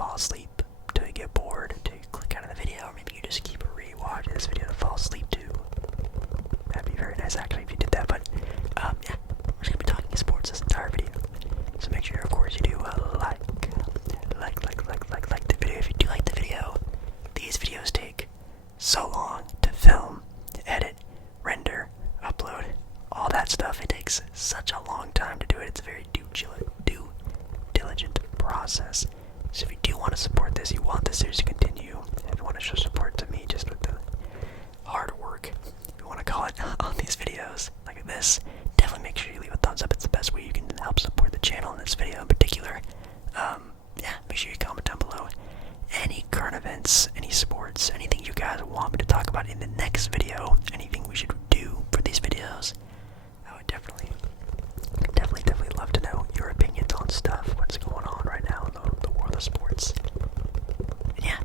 fall asleep, to get bored, to click out of the video, or maybe you just keep rewatching this video to fall asleep too. That'd be very nice actually if you did that, but yeah, we're just gonna be talking sports this entire video. So make sure, of course, you do like the video. If you do like the video, these videos take so long to film, to edit, render, upload, all that stuff. It takes such a long time to do it. It's a very diligent process. So if you do want to support this, you want this series to continue, if you want to show support to me just with the hard work, if you want to call it, on these videos like this, definitely make sure you leave a thumbs up. It's the best way you can help support the channel in this video in particular. Yeah, make sure you comment down below any current events, any sports, anything you guys want me to talk about in the next video, anything we should do for these videos. I would definitely love to know your opinions on stuff, what's going on right now in the world of sports. And yeah,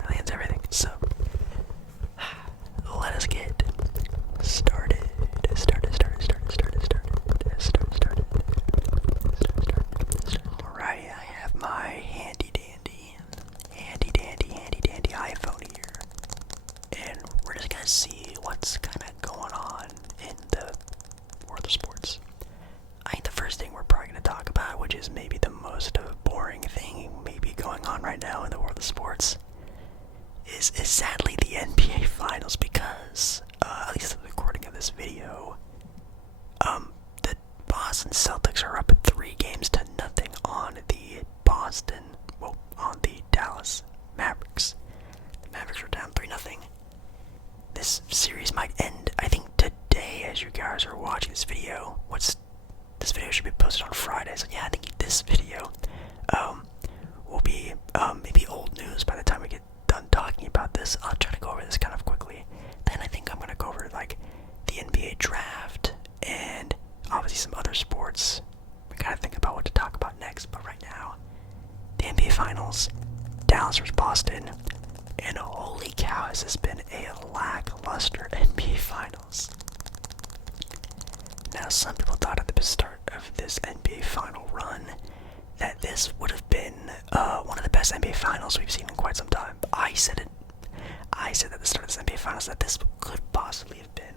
I think that's everything. So, let us get started. Alright, I have my handy dandy iPhone here. And we're just gonna see what's kinda going on in the world of sports. I think the first thing we're probably going to talk about, which is maybe the most boring thing maybe going on right now in the world of sports, is sadly the NBA Finals, because, at least at the recording of this video, the Boston Celtics are up 3-0 on the Dallas Mavericks. The Mavericks are down 3-0. This series might end, I think, today as you guys are watching this video. This video should be posted on Friday, so yeah, I think this video will be maybe old news by the time we get done talking about this. I'll try to go over this kind of quickly. Then I think I'm going to go over like the NBA draft and obviously some other sports. We gotta think about what to talk about next, but right now, the NBA Finals, Dallas vs. Boston, and holy cow, has this been a lackluster NBA Finals. Now, some people thought at the start of this NBA final run that this would have been one of the best NBA Finals we've seen in quite some time. I said at the start of this NBA Finals that this could possibly have been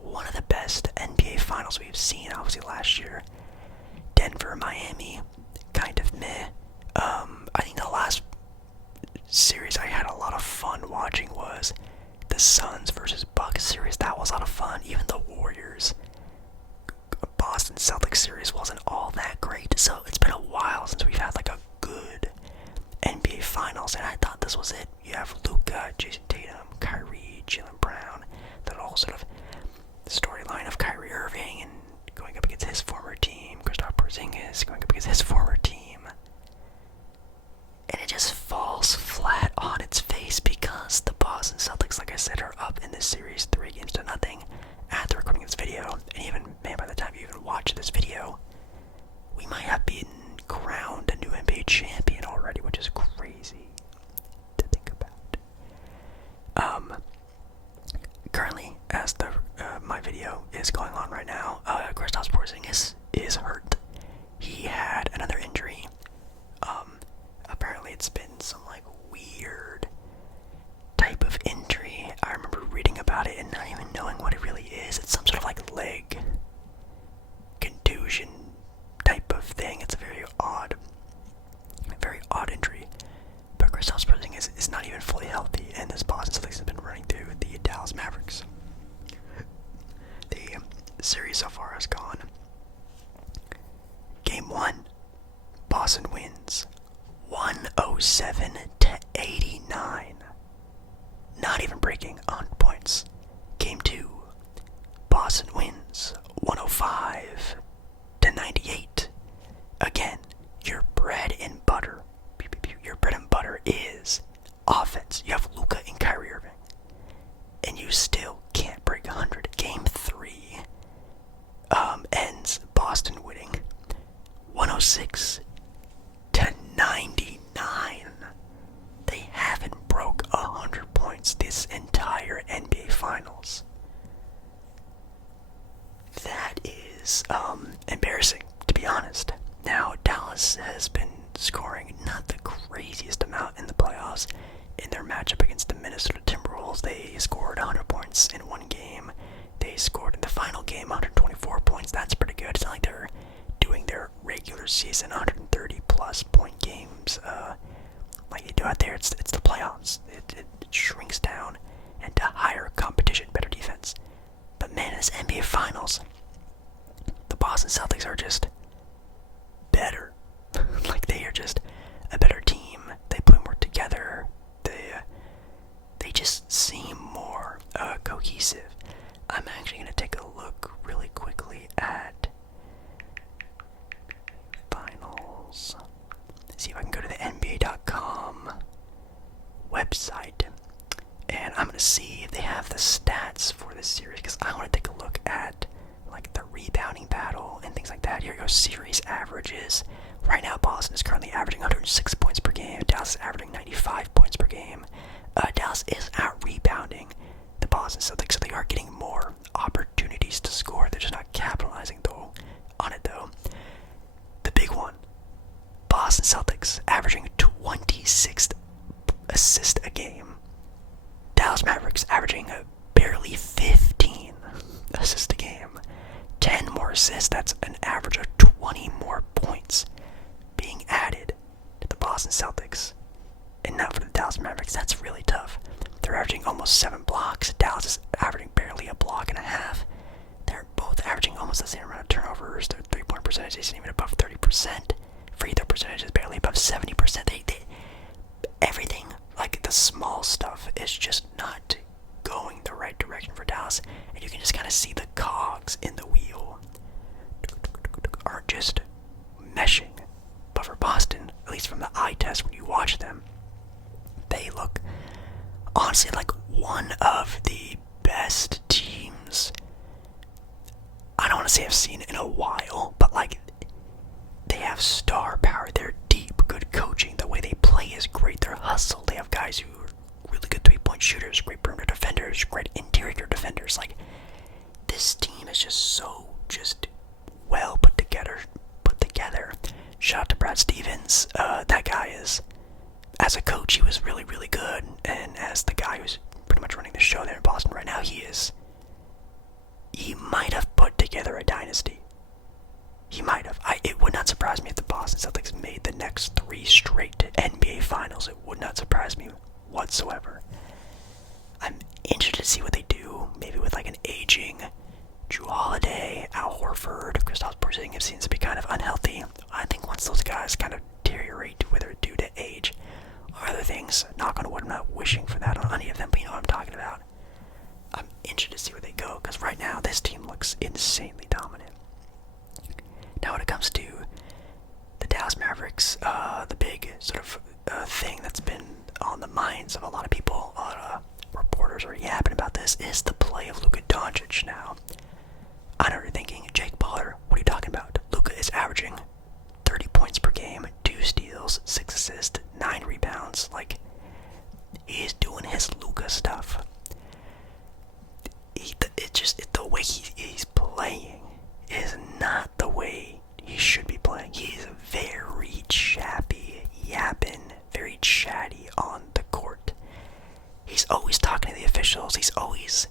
one of the best NBA Finals we've seen. Obviously, last year, Denver, Miami, kind of meh. I think the last series I had a lot of fun watching was the Suns versus Bucks series. That was a lot of fun. Even the Warriors Boston Celtics series wasn't all that great, so it's been a while since we've had like a good NBA Finals, and I thought this was it. You have Luka, Jason Tatum, Kyrie, Jaylen Brown, that whole sort of storyline of Kyrie Irving and going up against his former team, Kristaps Porzingis going up against his former team, and it just falls flat on its face because the Boston Celtics, like I said, are up in this series 3-0 after recording this video, and even, man, by the time you even watch this video, we might have been crowned a new NBA champion already, which is crazy to think about. Currently, as my video is going on right now, Kristaps Porzingis is hurt. He had another injury. Apparently it's been some, like, weird type of injury. I remember reading about it and not even knowing what it really is. It's some sort of like leg contusion type of thing. It's a very odd injury. But Kristaps Porzingis is not even fully healthy, and this Boston Celtics has been running through the Dallas Mavericks. The series so far has gone. Game 1, Boston wins 107-89. Not even breaking 100 points. Game 2, Boston wins 105-98. Again, your bread and butter. Your bread and butter is offense. You have Luka and Kyrie Irving, and you still can't break 100. Game 3 ends Boston winning 106-99. They haven't broke 100 points this entire NBA Finals. That is embarrassing, to be honest. Now, Dallas has been scoring not the craziest amount in the playoffs. In their matchup against the Minnesota Timberwolves, they scored 100 points in one game. They scored in the final game 124 points. That's pretty good. It's not like they're doing their regular season 130 plus point games like they do out there. It's the playoffs. It shrinks down into higher competition, better defense. But man, in this NBA Finals, the Boston Celtics are just better. Like, they are just a better team. They play more together. They just seem more cohesive. I'm actually going to take a look really quickly at finals. See if I can go to the NBA.com website, and I'm going to see if they have the stats for this series, because I want to take a look at like the rebounding battle and things like that. Here goes series averages. Right now, Boston is currently averaging 106 points per game. Dallas is averaging 95 points per game. Dallas is out-rebounding the Boston Celtics, so they are getting more opportunities to score. They're just not capitalizing on it, though. The big one, Boston Celtics averaging 26 assists a game. Dallas Mavericks averaging barely 15 assists a game. 10 more assists, that's an average of 20 more points being added to the Boston Celtics. And now for the Dallas Mavericks, that's really tough. They're averaging almost 7 blocks. Dallas is averaging barely a block and a half. They're both averaging almost the same amount of turnovers. Their three-point percentage isn't even above 30%. Free throw percentage is barely above 70%. Everything, like the small stuff, is just not going the right direction for Dallas. And you can just kind of see the cogs in the wheel are just meshing. But for Boston, at least from the eye test when you watch them, they look honestly like one of the best teams I don't want to say I've seen in a while, but like, they have star power. They're deep, good coaching. The way they play is great. Their hustle. They have guys who are really good three-point shooters, great perimeter defenders, great interior defenders. Like, this team is just well put together. Shout out to Brad Stevens. That guy is, as a coach, he was really, really good. And as the guy who's pretty much running the show there in Boston right now, he might have put together a dynasty. He might have. It would not surprise me if the Boston Celtics made the next 3 straight NBA Finals. It would not surprise me whatsoever. I'm interested to see what they do, maybe with like an aging Jrue Holiday, Al Horford, Kristaps Porzingis seems to be kind of unhealthy. I think once those guys kind of deteriorate, whether due to age or other things, knock on wood, I'm not wishing for that on any of them, but you know what I'm talking about. I'm interested to see where they go, because right now this team looks insanely dominant. Now when it comes to the Dallas Mavericks, the big sort of thing that's been on the minds of a lot of people, a lot of reporters are yapping about this, is the play of Luka Doncic now. I know what you're thinking, Jake Paul, what are you talking about? Luka is averaging 30 points per game, 2 steals, 6 assists, 9 rebounds. Like, he's doing his Luka stuff. The way he's playing is not the way he should be playing. He's very chappy, yapping, very chatty on the court. He's always talking to the officials. He's always,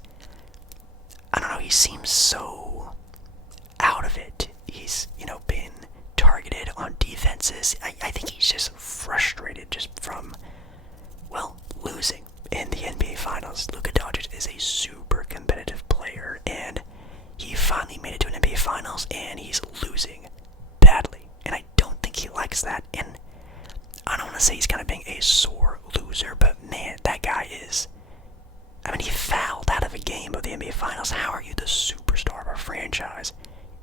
I don't know, he seems so out of it. He's, been targeted on defenses. I think he's just frustrated just from, losing in the NBA Finals. Luka Doncic is a super competitive player, and he finally made it to an NBA Finals, and he's losing badly. And I don't think he likes that, and I don't want to say he's kind of being a sore loser, but man, that guy is, he fouled out of a game of the NBA Finals. How are you the superstar of a franchise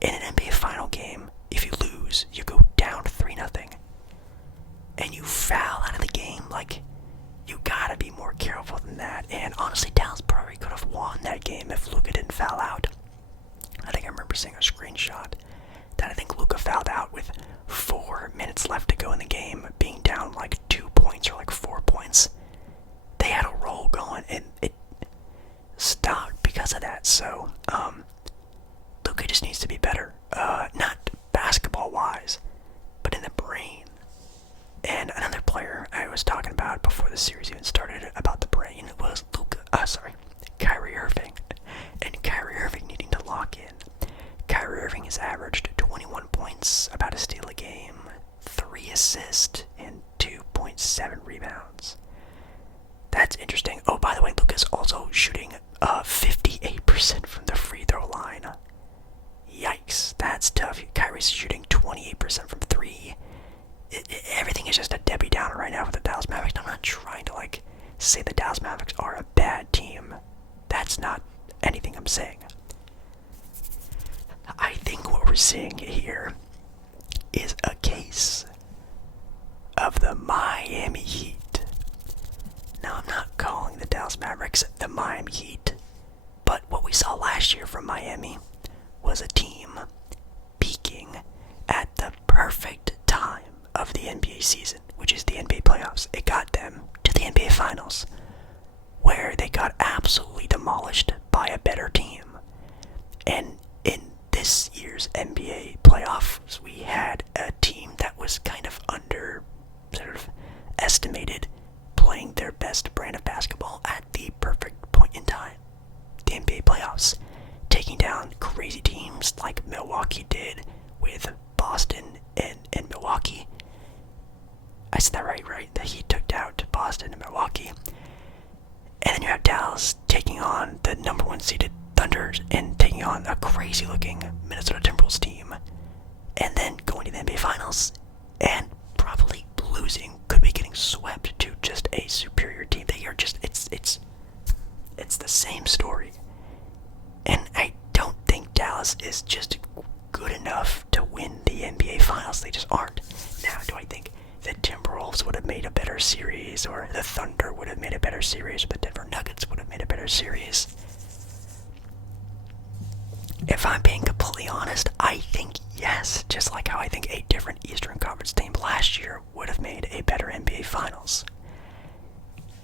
in an NBA Final game? If you lose, you go down 3-0, and you foul out of the game. Like, you gotta be more careful than that. And honestly, Dallas probably could have won that game if Luka didn't foul out. I think I remember seeing a screenshot that I think Luka fouled out with 4 minutes left to go in the game, being down like 2 points or like 4 points. They had a roll going, and it stopped because of that. So, Luka just needs to be better. Not basketball-wise, but in the brain. assists and 2.7 rebounds. That's interesting. Oh, by the way, Luka's also shooting 58% from the free throw line. Yikes, that's tough. Kyrie's shooting 28% from 3. Everything is just a Debbie Downer right now for the Dallas Mavericks. I'm not trying to say the Dallas Mavericks are a bad team. That's not anything I'm saying. I think what we're seeing here is a case of the Miami Heat. Now, I'm not calling the Dallas Mavericks the Miami Heat, but what we saw last year from Miami was a team peaking at the perfect time of the NBA season, which is the NBA playoffs. It got them to the NBA Finals, where they got absolutely demolished by a better team. And in this year's NBA playoffs, we had a team that was kind of estimated, playing their best brand of basketball at the perfect point in time. The NBA playoffs, taking down crazy teams like Milwaukee did with Boston and Milwaukee. I said that right? The Heat took down Boston and Milwaukee. And then you have Dallas taking on the number 1 seeded Thunder and taking on a crazy looking Minnesota Timberwolves team. And then going to the NBA Finals and probably losing, could be getting swept to just a superior team. They are just, it's the same story. And I don't think Dallas is just good enough to win the NBA Finals. They just aren't. Now, do I think the Timberwolves would have made a better series, or the Thunder would have made a better series, or the Denver Nuggets would have made a better series? If I'm being completely honest, I think yes, just like how I think a different Eastern Conference team last year would have made a better NBA Finals.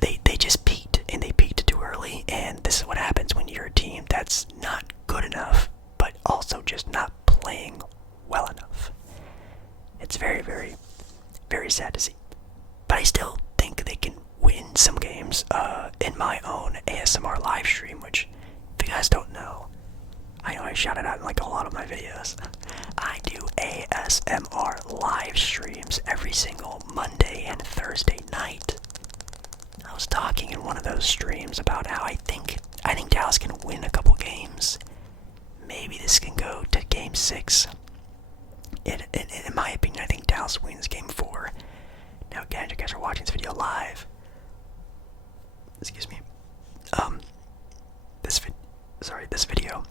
They just peaked, and they peaked too early, and this is what happens when you're a team that's not good enough, but also just not playing well enough. It's very, very, very sad to see. But I still think they can win some games in my own ASMR live stream, which, if you guys don't know, I know I shout it out in a lot of my videos. I do ASMR live streams every single Monday and Thursday night. I was talking in one of those streams about how I think Dallas can win a couple games. Maybe this can go to Game 6. In my opinion, I think Dallas wins Game 4. Now, again, you guys are watching this video live. Excuse me. This video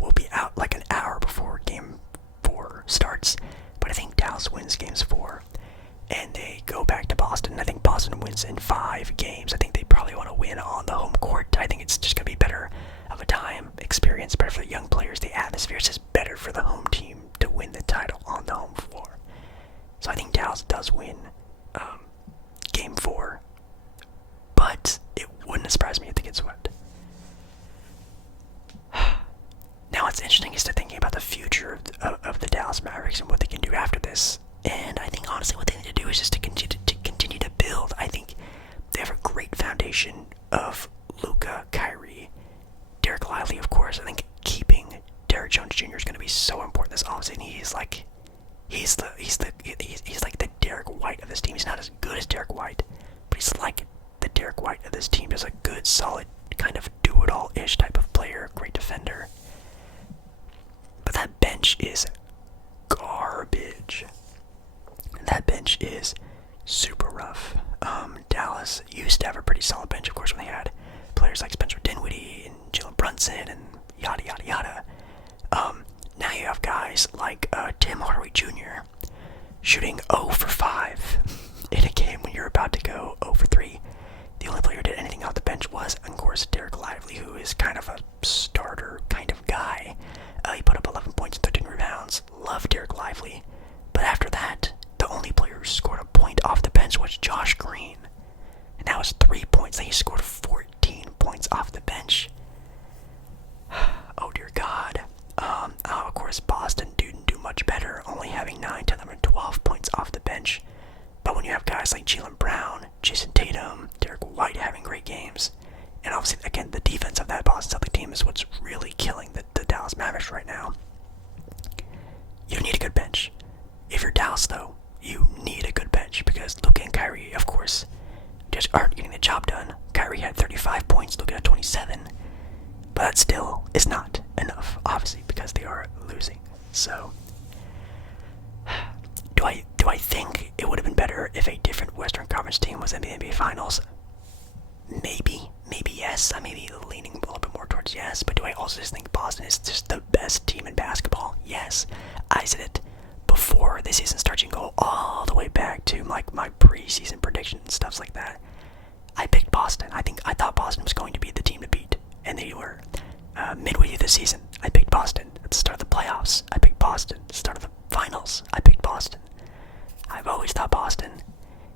will be out an hour before Game 4 starts. But I think Dallas wins Games 4, and they go back to Boston. I think Boston wins in 5 games. I think they probably want to win on the home court. I think it's just going to be better of a time experience, better for the young players. The atmosphere is just better for the home team to win the title on the home floor. So I think Dallas does win Game 4, but it wouldn't surprise me if they get swept. Now, what's interesting is to thinking about the future of the Dallas Mavericks and what they can do after this. And I think, honestly, what they need to do is just to continue to build. I think they have a great foundation of Luka, Kyrie, Derek Lively, of course. I think keeping Derek Jones Jr. is going to be so important this offseason. He's like the Derek White of this team. He's not as good as Derek White, but he's like the Derek White of this team. He's a good, solid, kind of do-it-all-ish type of player, great defender. But that bench is garbage. That bench is super rough. Dallas used to have a pretty solid bench, of course, when they had players like Spencer Dinwiddie and Jalen Brunson and yada yada yada. Now you have guys like Tim Hardaway Jr. shooting 0 for 5 in a game when you're about to go 0 for 3. The only player who did anything off the bench was, of course, Derek Lively, who is kind of a starter kind of guy. He put up 11 points and 13 rebounds. Love Derek Lively. But after that, the only player who scored a point off the bench was Josh Green. And that was 3 points. Then he scored 14 points off the bench. Oh, dear God. Of course, Boston didn't do much better, only having 9, 10, 11, 12 points off the bench. But when you have guys like Jaylen Brown, Jason Tatum, Derek White having great games, and obviously, again, the defense of that Boston Celtics team is what's really killing the Dallas Mavericks right now. You need a good bench. If you're Dallas, though, you need a good bench because Luka and Kyrie, of course, just aren't getting the job done. Kyrie had 35 points, Luka had 27, but that still is not enough, obviously, because they are losing. So, do I think it would have been better if a different Western Conference team was in the NBA Finals? Maybe yes. I may be leaning a little bit more towards yes, but do I also just think Boston is just the best team in basketball? Yes. I said it before the season starts. You can go all the way back to like my preseason predictions and stuff like that. I picked Boston. I thought Boston was going to be the team to beat, and they were. Midway through the season, I picked Boston. At the start of the playoffs, I picked Boston. At the start of the finals, I picked Boston. I've always thought Boston,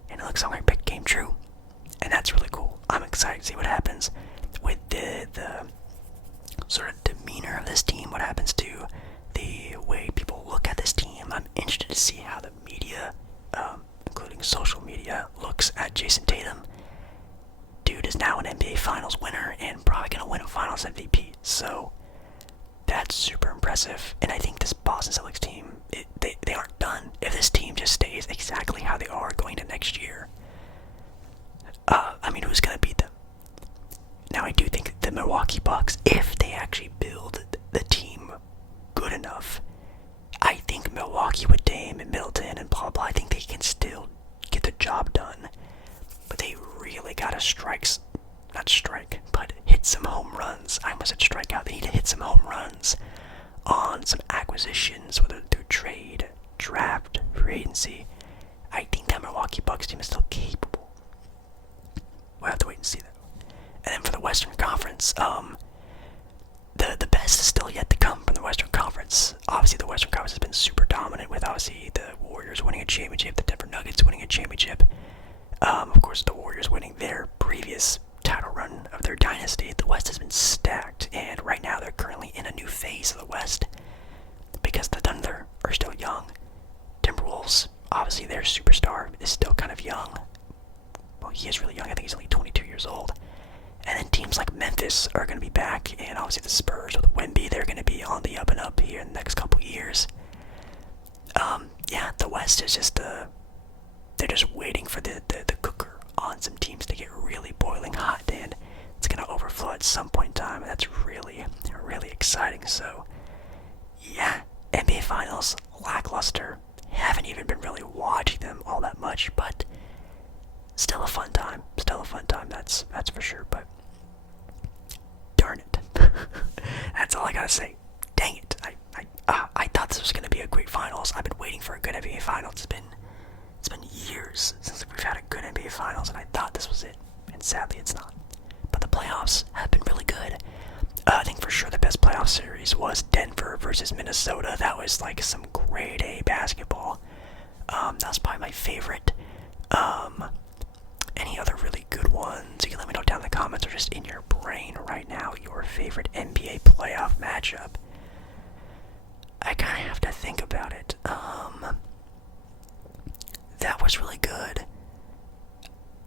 and it looks like my pick came true, and that's really cool. I'm excited to see what happens with the sort of demeanor of this team, what happens to the way people look at this team. I'm interested to see how the media, including social media, looks at Jason Tatum. Dude is now an NBA Finals winner and probably going to win a Finals MVP, so that's super impressive. And I think this Boston Celtics team, they aren't done. If this team just stays exactly how they are going to next year, I mean, who's going to beat them? Now, I do think the Milwaukee Bucks, if they actually build the team good enough, I think Milwaukee with Dame and Middleton and blah blah, I think they can still get the job done. But they really gotta hit some home runs. I almost said strike out. They need to hit some home runs on some acquisitions, whether through trade, draft, free agency. I think that Milwaukee Bucks team is still capable. We'll have to wait and see that. And then for the Western Conference, the best is still yet to come from the Western Conference. Obviously, the Western Conference has been super dominant with obviously the Warriors winning a championship, the Denver Nuggets winning a championship. Of course, the Warriors winning their previous title run of their dynasty. The West has been stacked, and right now they're currently in a new phase of the West because the Thunder are still young. Timberwolves, obviously their superstar, is still kind of young. Well, he is really young. I think he's only 22 years old. And then teams like Memphis are going to be back, and obviously the Spurs with Wemby, they're going to be on the up and up here in the next couple years. Yeah, the West is just they're just waiting for the cooker on some teams to get really boiling hot, and it's going to overflow at some point in time, and that's really, really exciting. So, yeah, NBA Finals, lackluster. Haven't even been really watching them all that much, but still a fun time. That's for sure. But darn it, that's all I gotta say. Dang it! I thought this was gonna be a great finals. I've been waiting for a good NBA Finals. It's been years since we've had a good NBA Finals, and I thought this was it. And sadly, it's not. But the playoffs have been really good. I think for sure the best playoff series was Denver versus Minnesota. That was like some grade A basketball. That was probably my favorite. Any other really good ones? You can let me know down in the comments or just in your brain right now your favorite NBA playoff matchup. I kind of have to think about it. That was really good.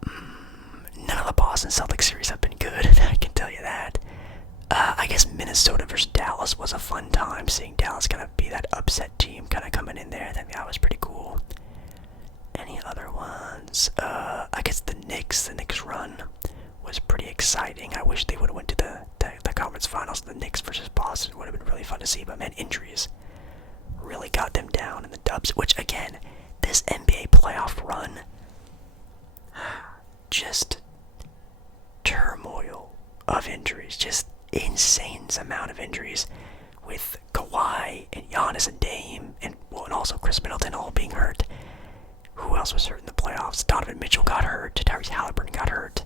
None of the Boston Celtics series have been good, I can tell you that. I guess Minnesota versus Dallas was a fun time, seeing Dallas kind of be that upset team kind of coming in there. I think that was pretty cool. Any other ones? I guess the Knicks run was pretty exciting. I wish they would have went to the conference finals. The Knicks versus Boston would have been really fun to see, but man, injuries really got them down in the dubs, which again, this NBA playoff run, just turmoil of injuries, just insane amount of injuries with Kawhi and Giannis and Dame and also Chris Middleton all being hurt. Who else was hurt in the playoffs? Donovan Mitchell got hurt. Tyrese Halliburton got hurt.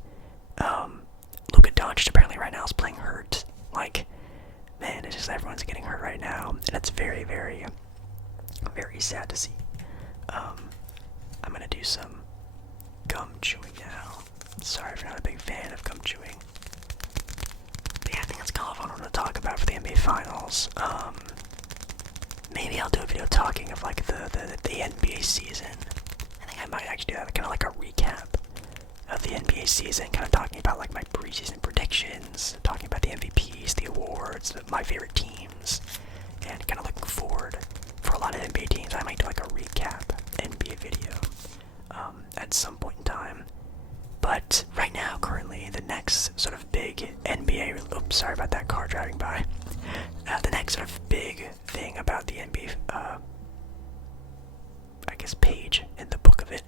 Luka Doncic apparently right now is playing hurt. Like, man, it's just everyone's getting hurt right now, and it's very, very, very sad to see. I'm gonna do some gum chewing now. Sorry if you're not a big fan of gum chewing. But yeah, I think that's kind of what I want to talk about for the NBA Finals. Maybe I'll do a video talking of like the NBA season. I think I might actually do that, kind of like a recap of the NBA season, kind of talking about like my preseason predictions, talking about the MVPs, the awards, my favorite teams, and kind of looking forward for a lot of NBA teams. I might do like a recap NBA video. at some point in time. But right now, currently, the next sort of big NBA, oops, sorry about that car driving by. The next sort of big thing about the NBA, I guess, page in the book of it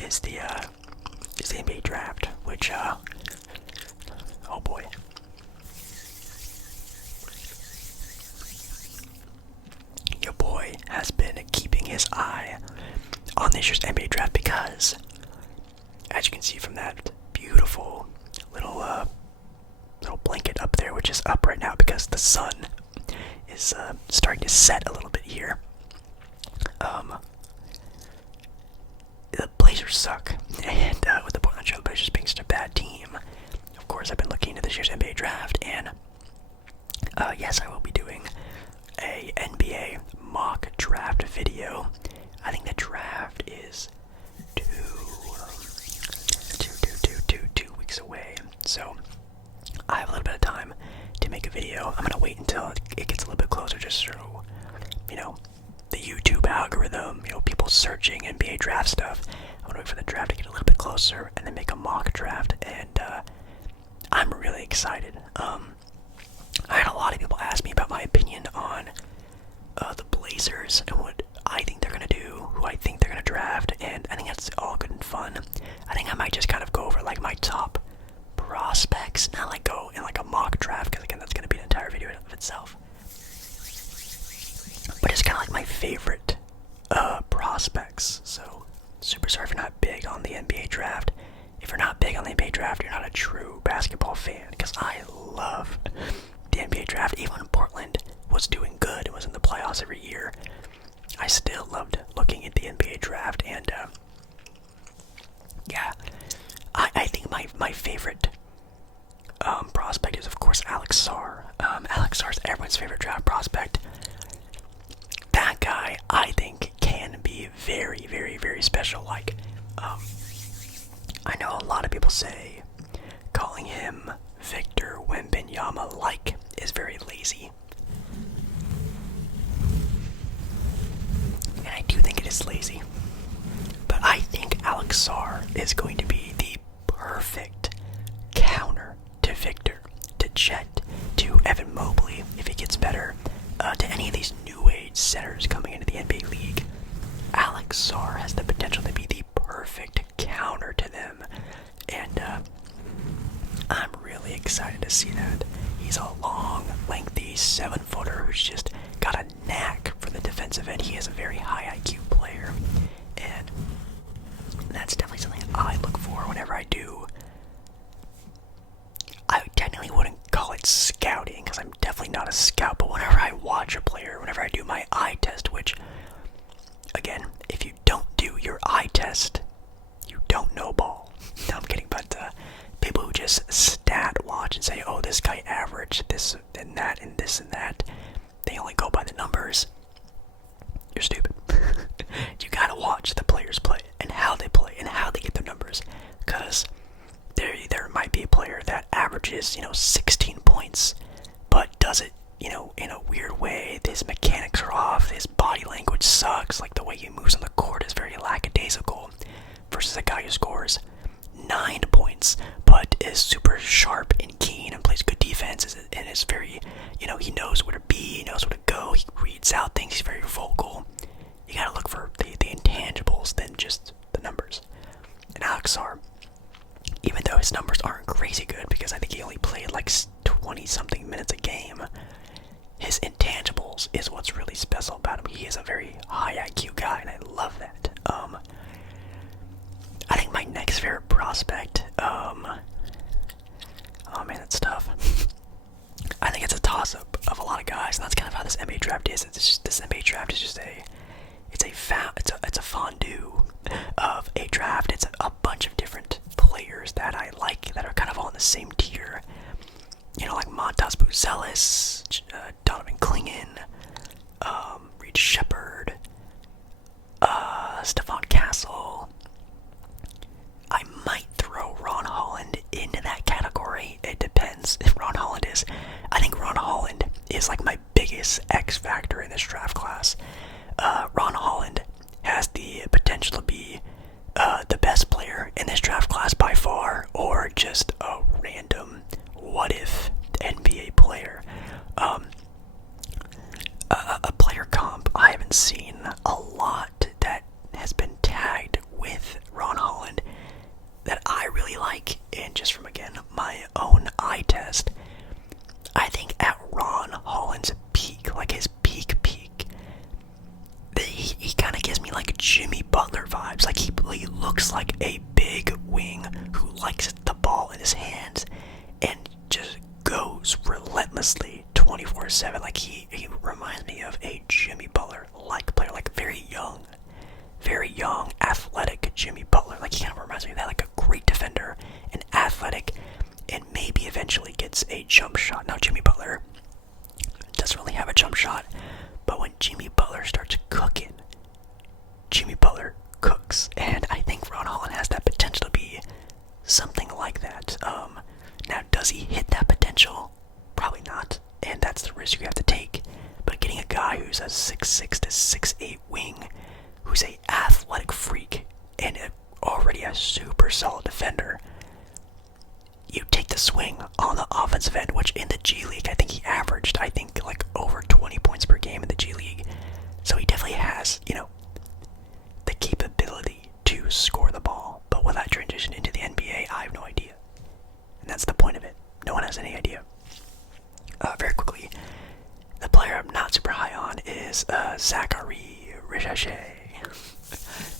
is the NBA draft, which, oh boy. Your boy has been keeping his eye on this year's NBA draft because, as you can see from that beautiful little blanket up there, which is up right now because the sun is starting to set a little bit here. The Blazers suck, and with the Portland Trail Blazers being such a bad team, of course I've been looking into this year's NBA draft, and yes, I will be doing a NBA mock draft video. I think the draft is 2 weeks away, so I have a little bit of time to make a video. I'm gonna wait until it gets a little bit closer, just so, you know, the YouTube algorithm, you know, people searching NBA draft stuff. I'm gonna wait for the draft to get a little bit closer and then make a mock draft, and I'm really excited. I had a lot of people ask me about my opinion on the Blazers and what I think they're gonna do, who I think they're gonna draft, and I think that's all good and fun. I think I might just kind of go over like my top prospects, not like go in like a mock draft, because again, that's gonna be an entire video of itself. But it's kind of like my favorite prospects. So super sorry if you're not big on the NBA draft. If you're not big on the NBA draft, you're not a true basketball fan, because I love the NBA draft. Even when Portland was doing good and was in the playoffs every year, I still loved looking at the NBA draft, and yeah, I think my favorite prospect is, of course, Alex Sarr. Alex Sarr is everyone's favorite draft prospect. That guy, I think, can be very, very, very special. Like, I know a lot of people say calling him Victor Wembanyama-like is very lazy. And I do think it is lazy. But I think Alex Sarr is going to be the perfect counter to Victor, to Chet, to Evan Mobley, if he gets better, to any of these new age centers coming into the NBA league. Alex Sarr has the potential to be the perfect counter to them, and I'm really excited to see that. He's a long, lengthy 7-footer who's just got a knack for the defensive end. He is a very high IQ player, and that's definitely something I look for whenever I do. I technically wouldn't call it scouting, because I'm definitely not a scout, but whenever I watch a player, whenever I do my eye test, which, again, if you don't do your eye test, you don't know ball. No, I'm kidding, but people who just stat watch and say, oh, this guy averaged this and that and this and that, they only go by the numbers. You're stupid. You gotta watch the players play and how they play and how they get their numbers, because there might be a player that averages, 16 points, but does it, in a weird way. His mechanics are off, his body language sucks, like the way he moves on the court is very lackadaisical, versus a guy who scores 9 points, but is super sharp and keen and plays good defense, and is very, he knows where to be, he knows where to go, he reads out things, he's very vocal. You gotta look for the intangibles than just the numbers. And Alex Sarr, even though his numbers aren't crazy good, because I think he only played like 20-something minutes a game, his intangibles is what's really special about him. He is a very high IQ guy, and I love that. I think my next favorite prospect, oh man, that's tough. I think it's a toss-up of a lot of guys, and that's kind of how this NBA draft is. This NBA draft is just it's a fondue of a draft. It's a bunch of different players that I like that are kind of all in the same tier. Like Montas Buzelis, Donovan Clingan, Reed Shepard, Stephon Castle. I might throw Ron Holland into that category. It depends if Ron Holland is. I think Ron Holland is like my biggest X factor in this draft class. Ron Holland has the potential to be vibes. Like he looks like a big wing who likes the ball in his hands and just goes relentlessly 24/7. Like he reminds me of a Jimmy Butler-like player, like very young, athletic Jimmy Butler. Like he kind of reminds me of that, like a great defender and athletic, and maybe eventually gets a jump shot. Now Jimmy Butler doesn't really have a jump shot, but when Jimmy Butler starts cooking, Jimmy Butler cooks, and I think Ron Holland has that potential to be something like that. Now, does he hit that potential? Probably not, and that's the risk you have to take. But getting a guy who's a 6'6" to 6'8" wing, who's a athletic freak, and already a super solid defender, you take the swing on the offensive end, which in the G League, I think he averaged, like over 20 points per game in the G League. So he definitely has, the capability to score the ball. But will that transition into the NBA? I have no idea. And that's the point of it. No one has any idea. Very quickly, the player I'm not super high on is Zachary Richichet.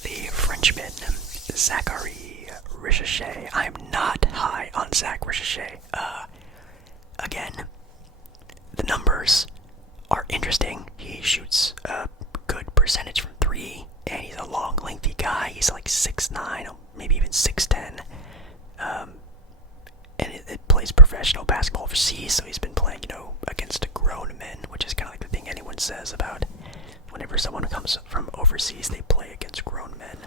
The Frenchman, Zachary Richichet. I'm not high on Zach Richichet. Again, the numbers are interesting. He shoots a good percentage from 3, and he's a long, lengthy guy. He's like 6'9", maybe even 6'10". And it plays professional basketball overseas, so he's been playing, against grown men, which is kind of like the thing anyone says about whenever someone comes from overseas, they play against grown men.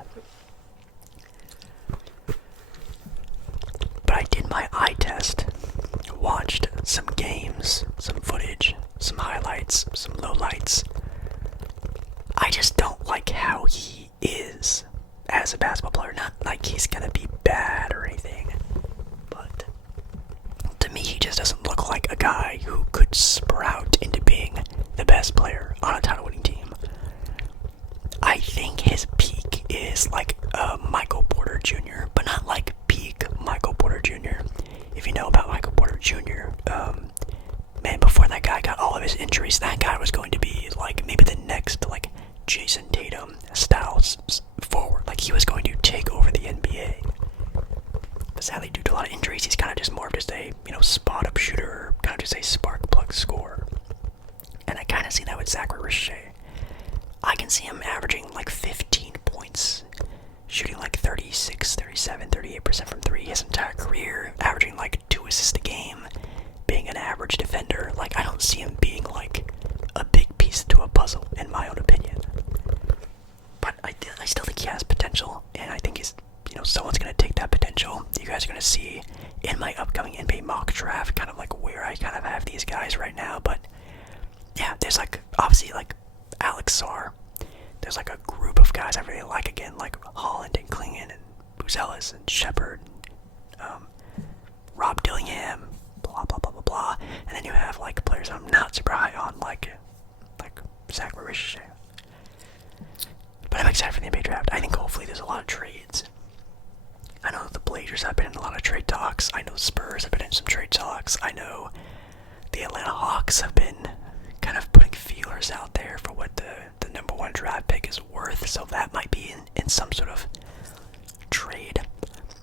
But I did my eye test, watched some games, some footage, some highlights, some lowlights. I just don't like how he is as a basketball player. Not like he's gonna be bad or anything, but to me he just doesn't look like a guy who could sprout into being the best player on a title-winning team. I think his peak is like Michael Porter Jr., but not like peak Michael Porter Jr. If you know about Michael Porter Jr., man, before that guy got all of his injuries, that guy was going to be like maybe the next like Jason Tatum style forward. Like he was going to take over the NBA. But sadly, due to a lot of injuries, he's kind of just more of just a spot up shooter, kind of just a spark plug scorer. And I kind of see that with Zachary Richichet. I can see him averaging like 15 points, shooting like 36, 37, 38% from 3 his entire career, averaging like 2 assists a game, being an average defender. Like I don't see him being like a big piece to a puzzle, in my own opinion. But I still think he has potential, and I think he's, someone's going to take that potential. You guys are going to see in my upcoming NBA mock draft kind of like where I kind of have these guys right now. But yeah, there's like obviously like Alex Sarr. There's like a group of guys I really like, again, like Holland and Klingon and Buzelis and Shepard and Rob Dillingham, blah blah blah blah blah. And then you have like players I'm not super high on, like Zachary Richichet. But I'm excited for the NBA draft. I think hopefully there's a lot of trades. I know the Blazers have been in a lot of trade talks. I know Spurs have been in some trade talks. I know the Atlanta Hawks have been kind of putting feelers out there for what the number 1 draft pick is worth. So that might be in some sort of trade.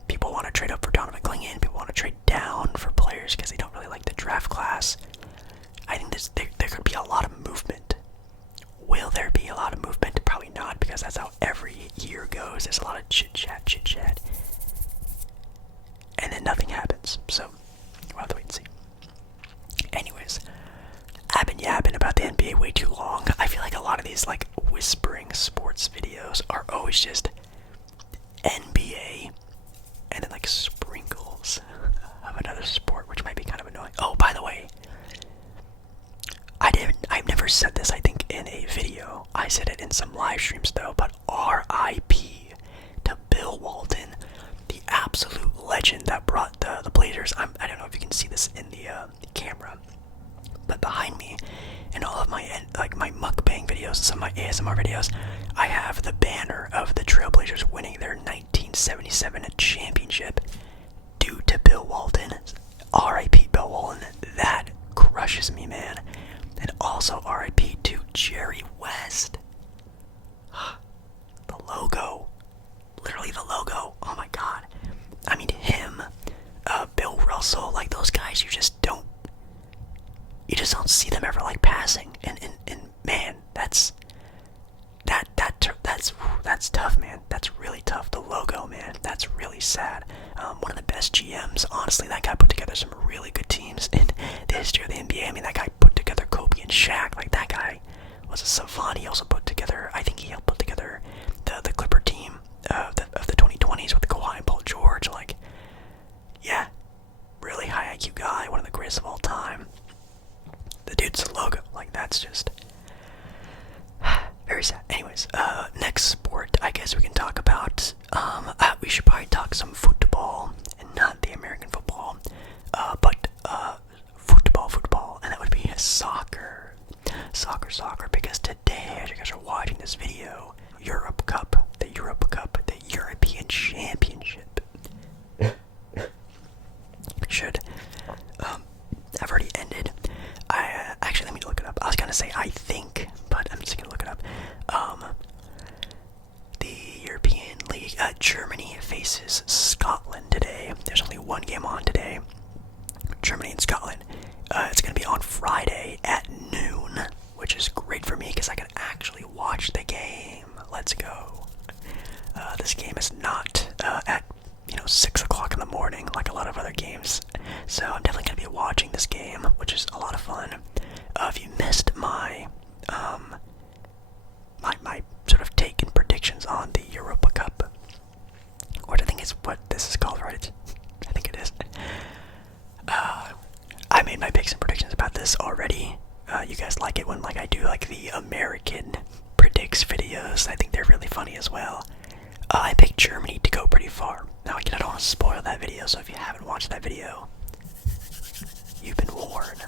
People want to trade up for Donovan Klingon. People want to trade down for players because they don't really like the draft class. I think there could be a lot of movement. Will there be a lot of movement? Probably not, because that's how every year goes. There's a lot of chit-chat. And then nothing happens. So, we'll have to wait and see. Anyways, I've been yapping about the NBA way too long. I feel like a lot of these, like, whispering sports videos are always just NBA and then, like, sprinkles of another sport, which might be kind of annoying. Oh, by the way, I've never said this, I think, in a video. I said it in some live streams, though, but R.I.P. to Bill Walton, the absolute legend that brought the Blazers. I don't know if you can see this in the camera, but behind me, in all of my mukbang videos and some of my ASMR videos, I have the banner of the Trailblazers winning their 1977 championship due to Bill Walton. R.I.P. Bill Walton. That crushes me, man. And also R.I.P. to Jerry West. The logo. man. That's really tough. The logo, man. That's really sad. One of the best GMs. Honestly, that guy put together some really good teams in the history of the NBA. I mean, that guy put together Kobe and Shaq. Like, that guy was a savant. He also put together, I think he helped put together the Clipper team of the 2020s with Kawhi and Paul George. Like, yeah, really high IQ guy. One of the greatest of all time. The dude's logo. Like, that's just very sad. Anyways, next sport I guess we can talk about. We should probably talk some football and not the American football, but football, and that would be soccer, because today, as you guys are watching this video, the European Championship should have already ended. Actually, let me look it up. I was gonna say I think, but I'm just gonna look it up. The European League, Germany faces Scotland today. There's only one game on today. Germany and Scotland. It's gonna be on Friday at noon, which is great for me because I can actually watch the game. Let's go. This game is not at 6 o'clock in the morning like a lot of other games, so I'm definitely gonna be watching this game, which is a lot of fun. If you missed my my sort of take and predictions on the Europa Cup, which I think is what this is called, right? I think it is. I made my picks and predictions about this already. You guys like it when I do the American predicts videos. I think they're really funny as well. I picked Germany to go pretty far. Now again, I don't want to spoil that video, so if you haven't watched that video, you've been warned.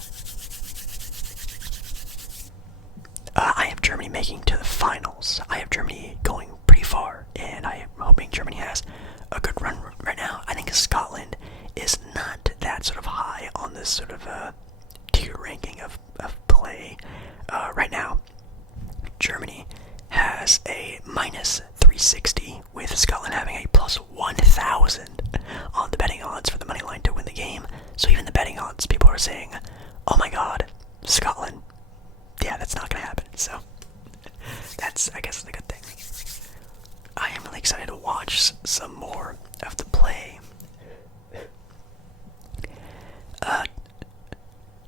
I have Germany making to the finals. I have Germany going pretty far, and I am hoping Germany has a good run right now. I think Scotland is not that sort of high on this sort of tier ranking of play right now. Germany has a minus 360, with Scotland having a plus 1,000 on the betting odds for the money line to win the game. So even the betting odds, people are saying, oh my god, Scotland, yeah, that's not gonna happen. So that's, I guess, the good thing. I am really excited to watch some more of the play.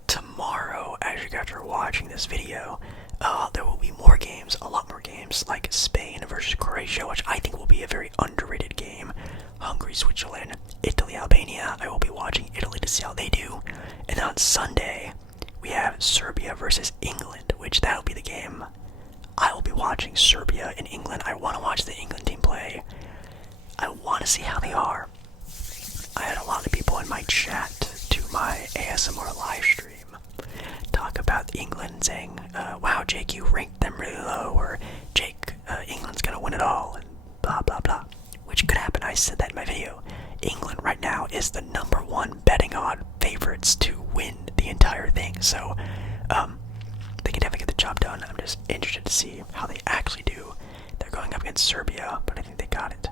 Tomorrow, as you guys are watching this video, there will be more games, a lot more games, like Spain versus Croatia, which I think will be a very underrated game. Hungary, Switzerland, Italy, Albania. I will be watching Italy to see how they do. And then on Sunday, we have Serbia versus England, which that'll be the game. I will be watching Serbia and England. I want to watch the England team play. I want to see how they are. I had a lot of people in my chat to my ASMR live stream talk about England, saying, wow, Jake, you ranked them really low, or Jake, England's gonna win it all, and blah blah blah, which could happen. I said that in my video. England right now is the #1 betting odd favorites to win the entire thing, so they can definitely get the job done. I'm just interested to see how they actually do. They're going up against Serbia, but I think they got it.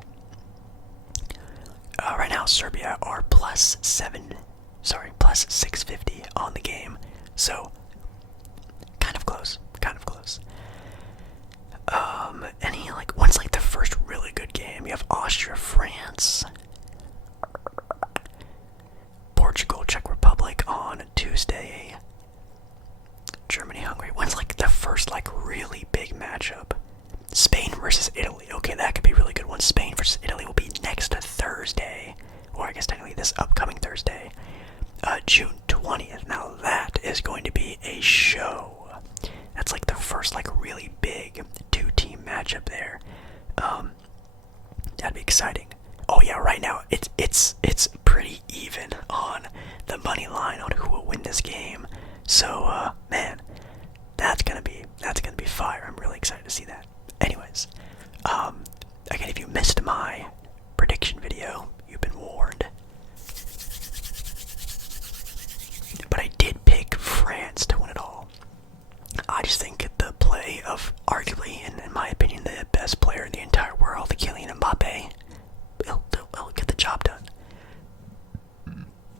Right now, Serbia are plus 650 on the game, so kind of close. When's the first really good game? You have Austria, France, Portugal, Czech Republic on Tuesday, Germany, Hungary. When's the first really big matchup? Spain versus Italy. Okay, that could be a really good one. Spain versus Italy will be next Thursday, or I guess technically this upcoming Thursday, June 20th. Now that is going to be a show. That's the first really big two-team matchup there. That'd be exciting. Oh yeah, right now it's pretty even on the money line on who will win this game. So man, that's gonna be fire. I'm really excited to see that. Anyways, again, if you missed my prediction video, you've been warned. But I did pick France to win it all. I just think the play of arguably, and in my opinion, the best player in the entire world, Kylian Mbappe, will get the job done.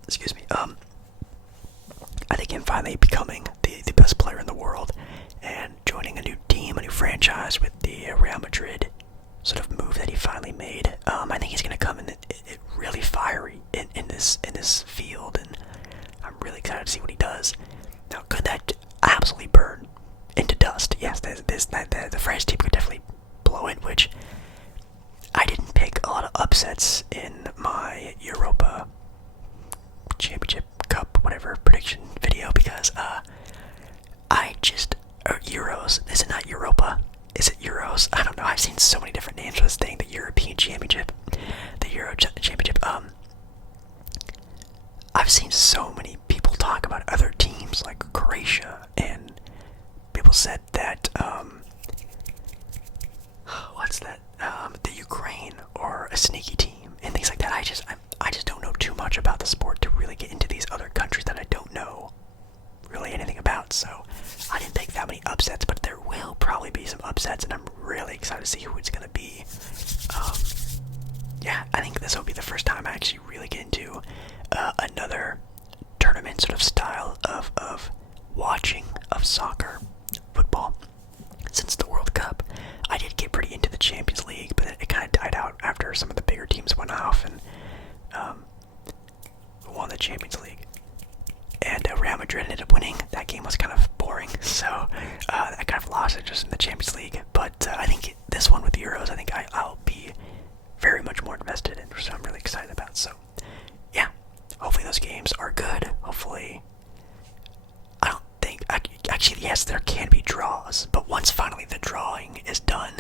Excuse me. I think him finally becoming the best player in the world and joining a new team, a new franchise with the Real Madrid finally made. I think he's gonna come in really fiery in this field, and I'm really excited to see what he does. Now, could that absolutely burn into dust? Yes, the French team could definitely blow it, which I didn't pick a lot of upsets in my Europa Championship Cup, whatever, prediction video because Euros. Is it not Europa? Is it Euros? I don't know. I've seen so many different names for this thing. The European Championship, the Euro Championship. I've seen so many people talk about other teams like Croatia, and people said that what's that? The Ukraine or a sneaky team and things like that. I just don't know too much about the sport to really get into these other countries that I don't know really anything about. So I didn't pick that many upsets, but there will probably be some upsets, and I'm really excited to see who it's gonna be. Yeah, I think this will be the first time I actually really get into another tournament sort of style of watching of soccer, football, since the World Cup. I did get pretty into the Champions League, but it kind of died out after some of the bigger teams went off and won the Champions League. And Real Madrid ended up winning. That game was kind of boring, so I kind of lost interest in the Champions League. But I think this one with the Euros, I think I'll be very much more invested in, so I'm really excited about. So, yeah, hopefully those games are good. Hopefully, I don't think, actually, yes, there can be draws, but once finally the drawing is done,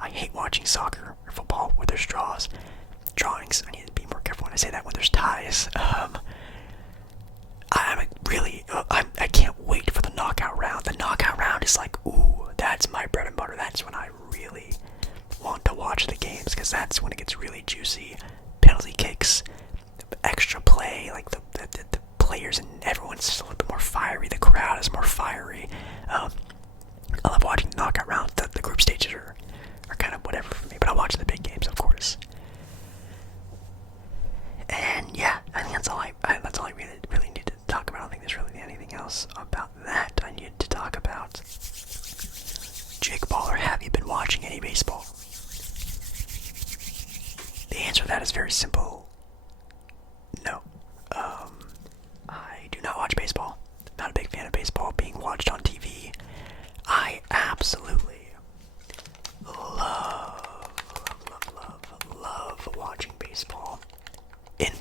I hate watching soccer or football where there's drawings. I need to be more careful when I say that, when there's ties. I can't wait for the knockout round. The knockout round is like, ooh, that's my bread and butter. That's when I really want to watch the games, because that's when it gets really juicy. Penalty kicks, extra play, like the players and everyone's just a little bit more fiery. The crowd is more fiery. I love watching the knockout round. The group stages are kind of whatever for me, but I watch the big games, of course. And yeah, I think that's all I really need to talk about. I don't think there's really anything else about that I need to talk about. Jake Baller, have you been watching any baseball? The answer to that is very simple. No. I do not watch baseball. Not a big fan of baseball being watched on TV. I absolutely love watching baseball in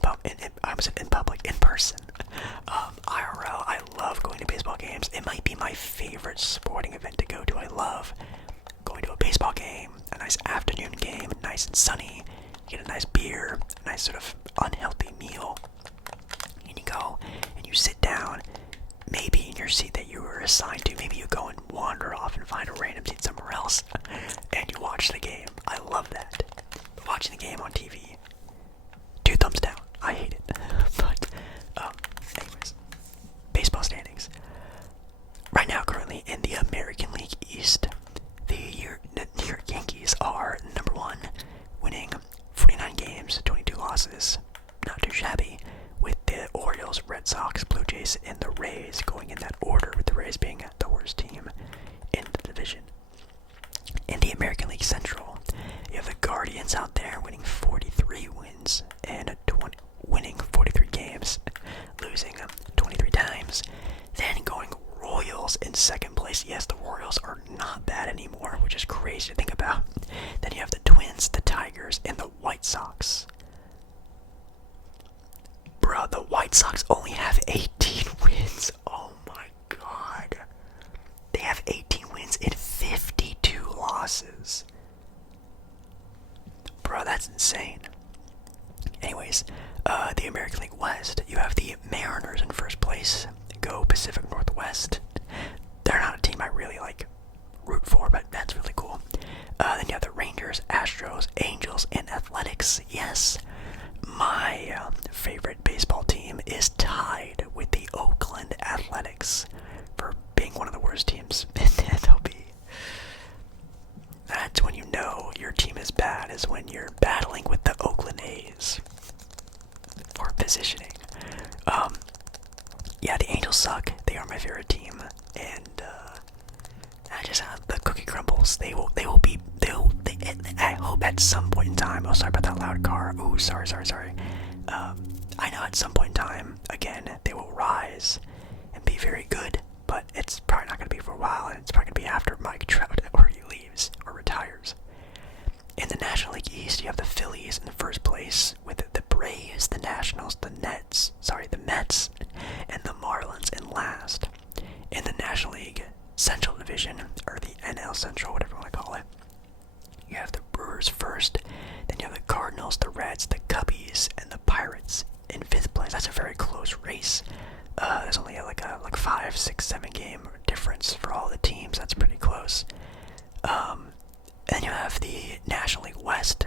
person. IRL, I love going to baseball games. It might be my favorite sporting event to go to. I love going to a baseball game, a nice afternoon game, nice and sunny. You get a nice beer, a nice sort of unhealthy meal, and you go and you sit down, maybe in your seat that you were assigned to. Maybe you go and wander off and find a random seat somewhere else, and you watch the game. I love that. But watching the game on TV, 2 thumbs down. I hate it. But, anyways, baseball standings. Right now, currently in the American League East, the New York Yankees are number 1, winning 49 games, 22 losses. Not too shabby. With the Orioles, Red Sox, Blue Jays, and the Rays going in that order, with the Rays being the worst team in the division. In the American League Central, you have the Guardians out there winning 43 wins and winning 43 games, losing 23 times. Then going Royals in second place. Yes, the Royals are not bad anymore, which is crazy to think about. Then you have the Twins, the Tigers, and the White Sox. Bruh, the White Sox only have 18 wins. Oh my god. They have 18 wins and 52 losses. Bruh, that's insane. Anyways, the American League West, you have the Mariners in first place. Go Pacific Northwest. They're not a team I really root for, but that's really cool. Then you have the Rangers, Astros, Angels, and Athletics. Yes, my favorite baseball team is tied with the Oakland Athletics for being one of the worst teams in the MLB. That's when you know your team is bad, is when you're battling with the Oakland A's for positioning. Yeah, the Angels suck. They are my favorite team, and I just the cookie crumbles. They I hope at some point in time, oh, sorry about that loud car. Ooh, sorry. I know at some point in time, again, they will rise and be very good, but it's probably not going to be for a while, and it's probably going to be after Mike Trout or he leaves or retires. In the National League East, you have the Phillies in first place with the Braves, the Nationals, the Mets, and the Marlins in last. In the National League Central Division, or the NL Central, whatever you want to call it, you have the Brewers first, then you have the Cardinals, the Reds, the Cubbies, and the Pirates in fifth place. That's a very close race. There's only like 5, 6, 7 game difference for all the teams. That's pretty close. Then you have the National League West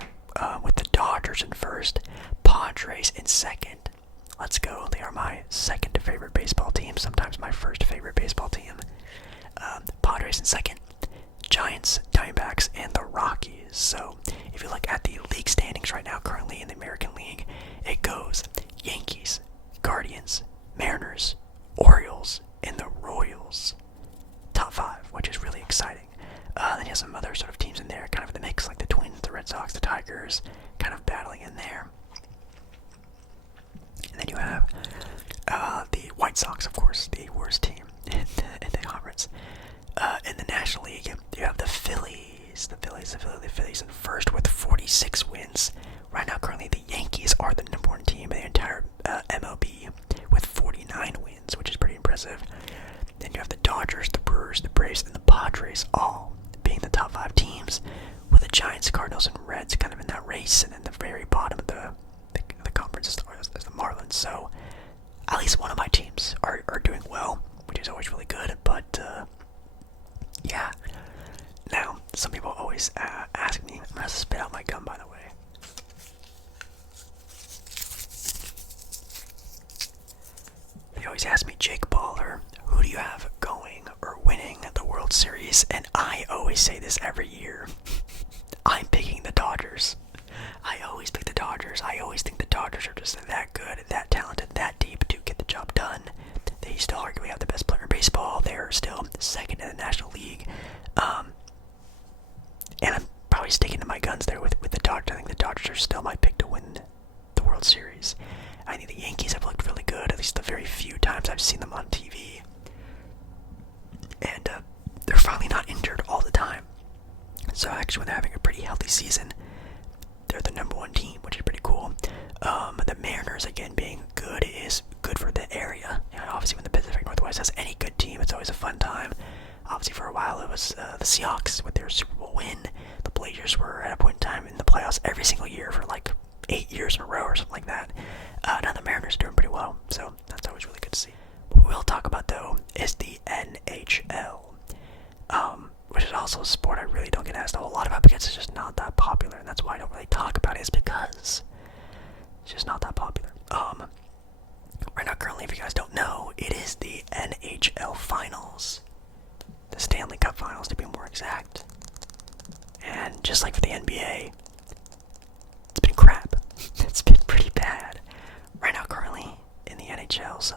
with the Dodgers in first, Padres in second. Let's go. They are my second favorite baseball team, sometimes my first favorite baseball team. Padres in second, Giants, Diamondbacks, and the Rockies. So if you look at the league standings right now, currently in the American League, it goes Yankees, Guardians, Mariners, Orioles, and the Royals. Top 5, which is really exciting. Then you have some other sort of teams in there, kind of in the mix, like the Twins, the Red Sox, the Tigers, kind of battling in there. And then you have the White Sox, of course, the worst team in the conference. In the National League, you have the Phillies. The Phillies in first with 46 wins. Right now, currently, the Yankees are the number 1 team in the entire MLB with 49 wins, which is pretty impressive. Then you have the Dodgers, the Brewers, the Braves, and the Padres all being the top 5 teams, with the Giants, Cardinals, and Reds kind of in that race, and then the very bottom of the conference is the Marlins. So at least one of my teams are doing well, which is always really good. But yeah. Now, some people always ask me, I'm gonna spit out my gum, by the way. They always ask me, Jake Baller, who do you have going or winning the World Series? And I always say this every year. I'm picking the Dodgers. I always pick the Dodgers. I always think the Dodgers are just that good, that talented, that deep to get the job done. They still arguably have the best player in baseball. They're still second in the National League. And I'm probably sticking to my guns there with the Dodgers. I think the Dodgers are still my pick to win the World Series. I think the Yankees have looked really good, at least the very few times I've seen them on TV. And they're finally not injured all the time. So actually, when they're having a pretty healthy season, they're the number 1 team, which is pretty cool. The Mariners, again, being good is good for the area. You know, obviously, when the Pacific Northwest has any good team, it's always a fun time. Obviously, for a while, it was the Seahawks with their Super Bowl win. The Blazers were at a point in time in the playoffs every single year for like 8 years in a row or something like that. Now the Mariners are doing pretty well, so that's always really good to see. What we'll talk about, though, is the NHL, which is also a sport I really don't get asked a whole lot about because it's just not that popular, and that's why I don't really talk about it, is because it's just not that popular. Right now, currently, if you guys don't know, it is the NHL Finals. The Stanley Cup Finals, to be more exact. And just like for the NBA, it's been crap. It's been pretty bad. Right now, currently, in the NHL's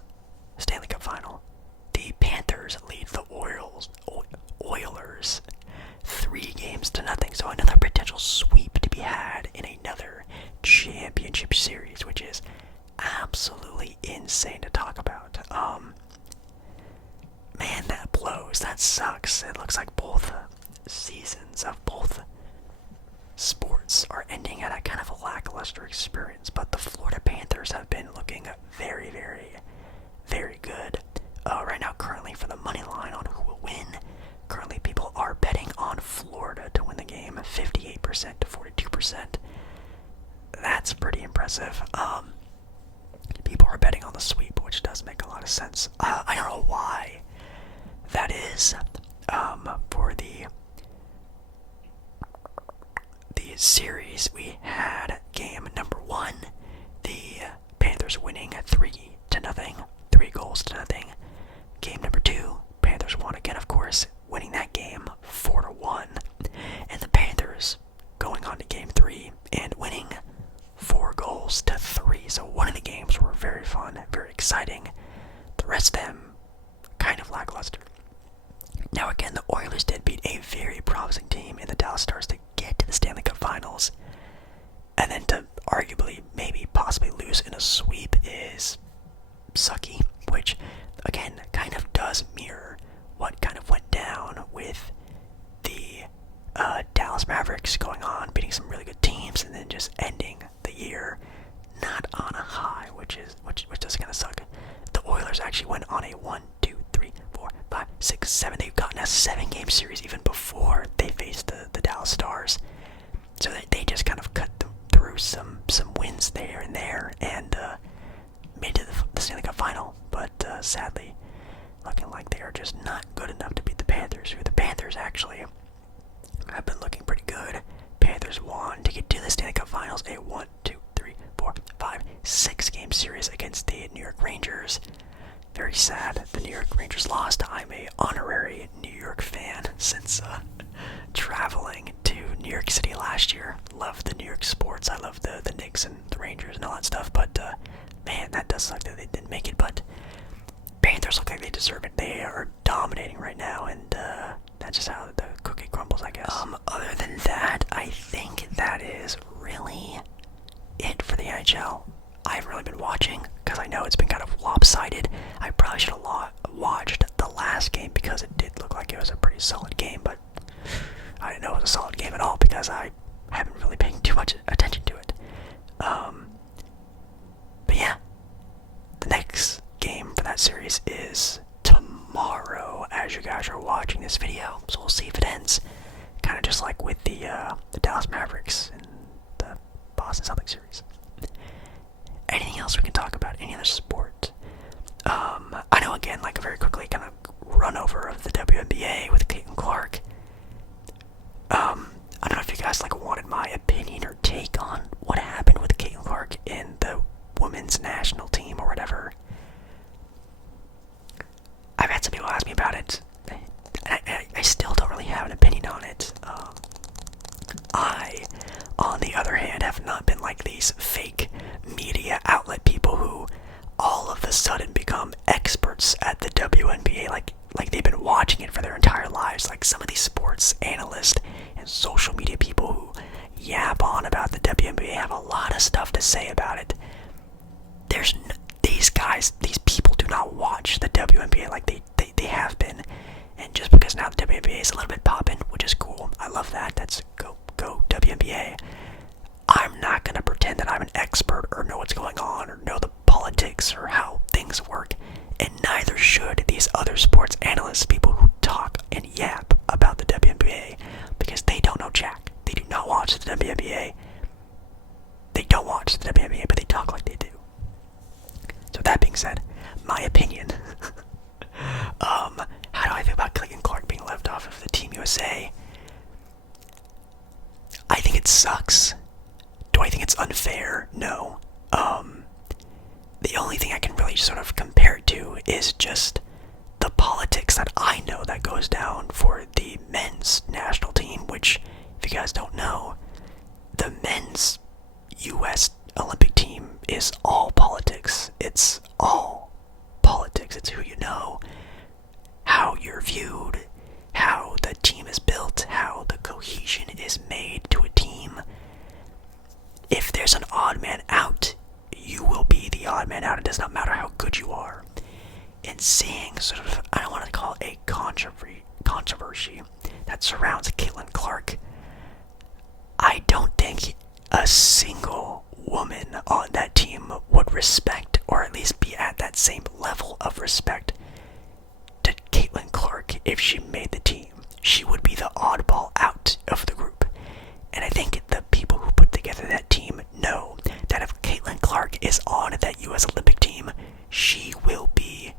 Stanley Cup Final, the Panthers lead the Oilers 3-0. So another potential sweep to be had in another championship series, which is absolutely insane to talk about. Man, that blows. That sucks. It looks like both seasons of both sports are ending at a kind of a lackluster experience, but the Florida Panthers have been looking very, very, very good. Right now, currently, for the money line on who will win, currently people are betting on Florida to win the game, 58% to 42%. That's pretty impressive. People are betting on the sweep, which does make a lot of sense. I don't know why that is. For the series, we had game number 1, the Panthers winning 3-0, 3-0. Game number 2, Panthers won again, of course, winning that game 4-1. And the Panthers going on to game 3 and winning 4-3. So one of the games were very fun, very exciting. The rest of them kind of lackluster. Now again, the Oilers did beat a very promising team in the Dallas Stars to get to the Stanley lose in a sweep is sucky, which again kind of does mirror what kind of went down with the Dallas Mavericks going on, beating some really good teams, and then just ending the year not on a high, which does kind of suck. The Oilers actually went on a 1, 2, 3, 4, 5, 6, 7. They've gotten a 7-game series even before they faced the Dallas Stars. So they just kind of cut through some wins there and made it to the Stanley Cup final. But sadly, looking like they are just not good enough to beat the Panthers, who the Panthers actually have been looking pretty good. Panthers won to get to the Stanley Cup Finals, a 1, 2, 3, 4, 5, 6-game series against the New York Rangers. Very sad the New York Rangers lost. I'm a honorary New York fan since traveling to New York City last year. Love the New York sports. I love the Knicks and the Rangers and all that stuff. But man, that does suck that they didn't make it. But Panthers look like they deserve it. They are dominating right now, and that's just how the cookie crumbles, I guess. Other than that, I think that is really it for the NHL. I haven't really been watching because I know it's been kind of lopsided. I probably should have watched the last game because it did look like it was a pretty solid game, but I didn't know it was a solid game at all because I haven't really paid too much attention to it. But yeah, the next game for that series is tomorrow as you guys are watching this video, so we'll see if it ends kind of just like with the Dallas Mavericks and the Boston Celtics series. Anything else we can talk about? Any other sport? I know, again, like very quickly, kind of run over of the WNBA with Caitlin Clark. I don't know if you guys like wanted my opinion or take on what happened with Caitlin Clark in the women's national team or whatever. I've had some people ask me about it. I still don't really have an opinion on it. I, on the other hand, have not been like these fake media outlet people who all of a sudden become experts at the WNBA, like they've been watching it for their entire lives. Like some of these sports analysts and social media people who yap on about the WNBA have a lot of stuff to say about it. These people do not watch the WNBA like they have been. And just because now the WNBA is a little bit poppin', which is cool, I love that, that's go WNBA, I'm not going to pretend that I'm an expert or know what's going on or know the politics or how things work, and neither should these other sports analysts, people who talk and yap about the WNBA, because they don't know jack. They do not watch the WNBA. They don't watch the WNBA, but they talk like they do. So that being said, my opinion. How do I feel about Caitlin Clark being left off of the Team USA? I think it sucks. Do I think it's unfair? No. The only thing I can really sort of compare it to is just the politics that I know that goes down for the men's national team, which, if you guys don't know, the men's US Olympic team is all politics. It's all politics. It's who you know, how you're viewed, how the team is built, how the cohesion is made to a team. If there's an odd man out, you will be the odd man out. It does not matter how good you are. And seeing sort of, I don't want to call it a controversy that surrounds Caitlin Clark, I don't think a single woman on that team would respect, or at least be at that same level of respect to Caitlin Clark if she made the team. She would be the oddball out of the group. And I think the people who put together that team know that if Caitlin Clark is on that U.S. Olympic team, she will be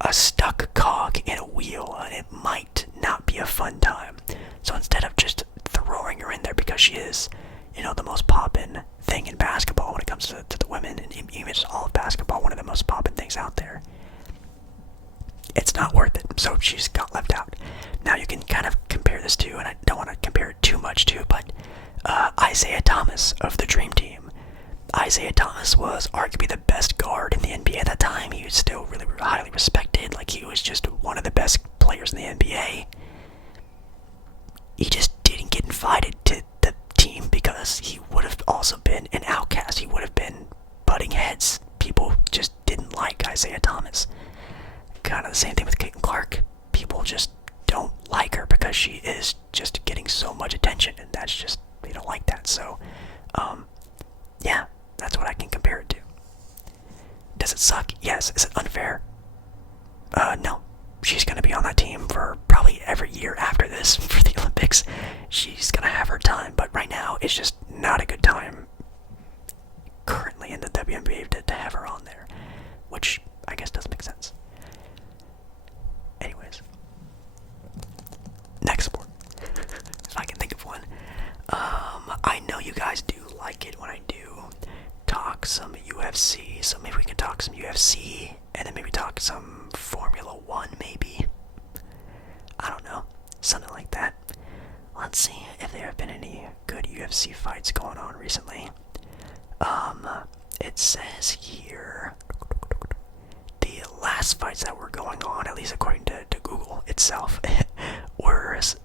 a stuck cog in a wheel, and it might not be a fun time. So instead of just throwing her in there because she is, the most poppin' thing in basketball when it comes to the women, and even just all of basketball, one of the most poppin' things out there, it's not worth it. So she's got left out. Now you can kind of compare this to, and I don't want to compare it too much to, but Isaiah Thomas of the Dream Team. Isaiah Thomas was arguably the best guard in the NBA at that time. He was still really highly respected. Like, he was just one of the best players in the NBA. He just didn't get invited to the team because he would have also been an that's just, they don't like that. So, yeah, that's what I can compare it to. Does it suck? Yes. Is it unfair? No. She's going to be on that team for probably every year after this for the Olympics. She's going to have her time, but right now it's just not a good time currently in the WNBA to have her on there, which I guess does make sense. Anyways, next sport, if I can think of one. I know you guys do like it when I do talk some UFC, so maybe we can talk some UFC, and then maybe talk some Formula 1, maybe. I don't know, something like that. Let's see if there have been any good UFC fights going on recently. It says here, the last fights that were going on, at least according to Google itself, was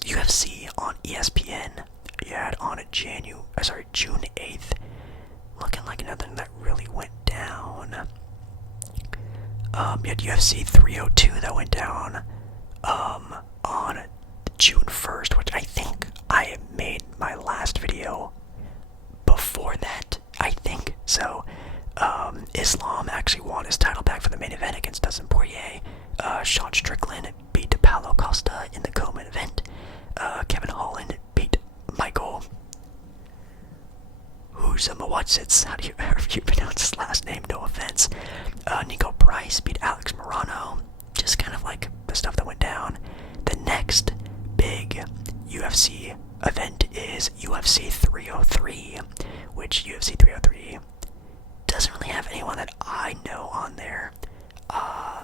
UFC on ESPN. You had on June 8th. Looking like nothing that really went down. You had UFC 302 that went down on June 1st, which I think I made my last video before that, I think. So, Islam actually won his title back for the main event against Dustin Poirier. Sean Strickland beat Paulo Costa in the co-main event. Kevin Holland beat Michael Who's how do you pronounce his last name, no offense. Nico Price beat Alex Morano. Just kind of like the stuff that went down. The next big UFC event is UFC 303, which UFC 303 doesn't really have anyone that I know on there. I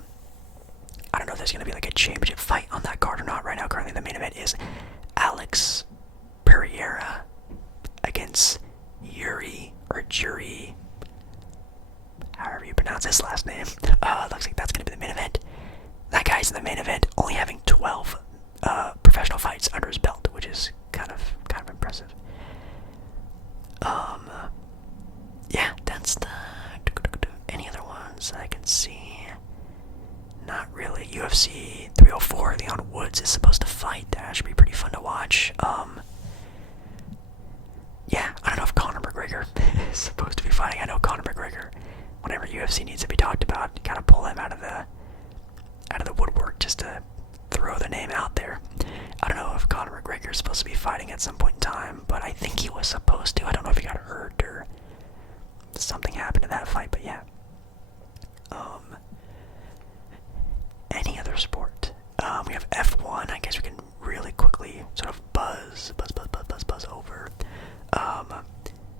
don't know if there's going to be like a championship fight on that card or not. Right now, currently the main event is Alex Pereira against Jury, however you pronounce his last name. Looks like that's going to be the main event. That guy's in the main event, only having 12 professional fights under his belt, which is kind of impressive. Yeah, that's the. Any other ones I can see? Not really. UFC 304, Leon Woods is supposed to fight. That should be pretty fun to watch. Yeah, I don't know if Conor McGregor is supposed to be fighting. I know Conor McGregor, whenever UFC needs to be talked about, you kind of pull him out of the woodwork just to throw the name out there. I don't know if Conor McGregor is supposed to be fighting at some point in time, but I think he was supposed to. I don't know if he got hurt or something happened to that fight, but yeah. Any other sport? We have F1. I guess we can really quickly sort of buzz over.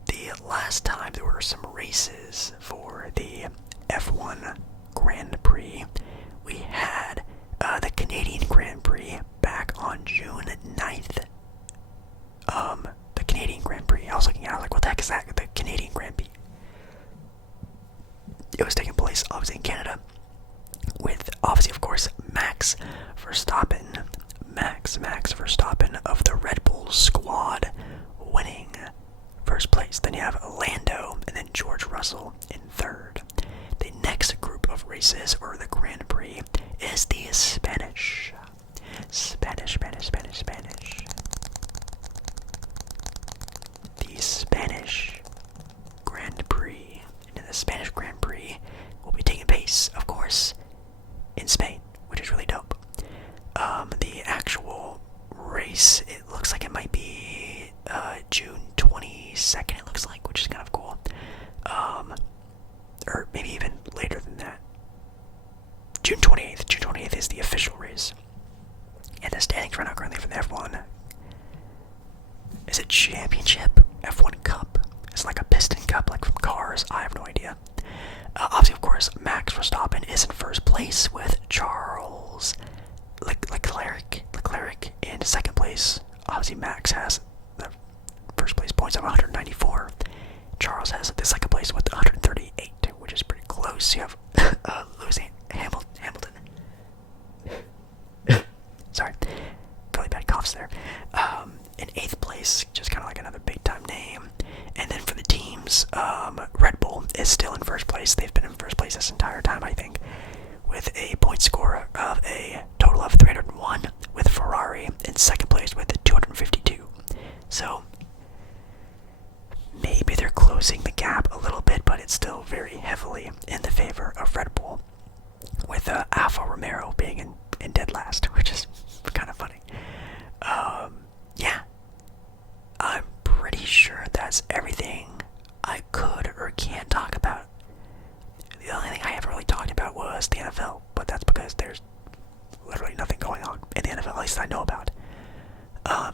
The last time there were some races for the F1 Grand Prix, we had the Canadian Grand Prix back on June 9th. The Canadian Grand Prix. I was looking at it, I was like, what the heck is that? The Canadian Grand Prix. It was taking place, obviously, in Canada, with, obviously, of course, Max Verstappen of the Red Bull squad winning first place. Then you have Lando and then George Russell in third. The next group of races, or the Grand Prix, is the Spanish. The Spanish Grand Prix. And in the Spanish Grand Prix will be taking place, of course, in Spain, which is really dope. The actual race, it looks like it might be June 22nd, it looks like, which is kind of cool. Or maybe even later than that. June 28th. June 28th is the official race. And the standings right now currently for the F1. Is it Championship? F1 Cup? It's like a piston cup, like from cars. I have no idea. Obviously, of course, Max Verstappen is in first place with Charles Leclerc in second place. Obviously, Max has the first place points of 194. Charles has the second place with 138, which is pretty close. You have Lewis Hamilton. Sorry, really bad coughs there. In 8th place, just kind of like another big time name. And then for the teams, Red Bull is still in first place. They've been in first place this entire time, I think, with a point score of a total of 301, with Ferrari in second place with 252. So maybe they're closing the gap a little bit, but it's still very heavily in the favor of Red Bull, with Alfa Romero being in dead last, which is kind of funny. Yeah, I'm pretty sure that's everything I could or can talk about. The only thing I haven't really talked about was the NFL, but that's because there's literally nothing going on in the NFL, at least I know about.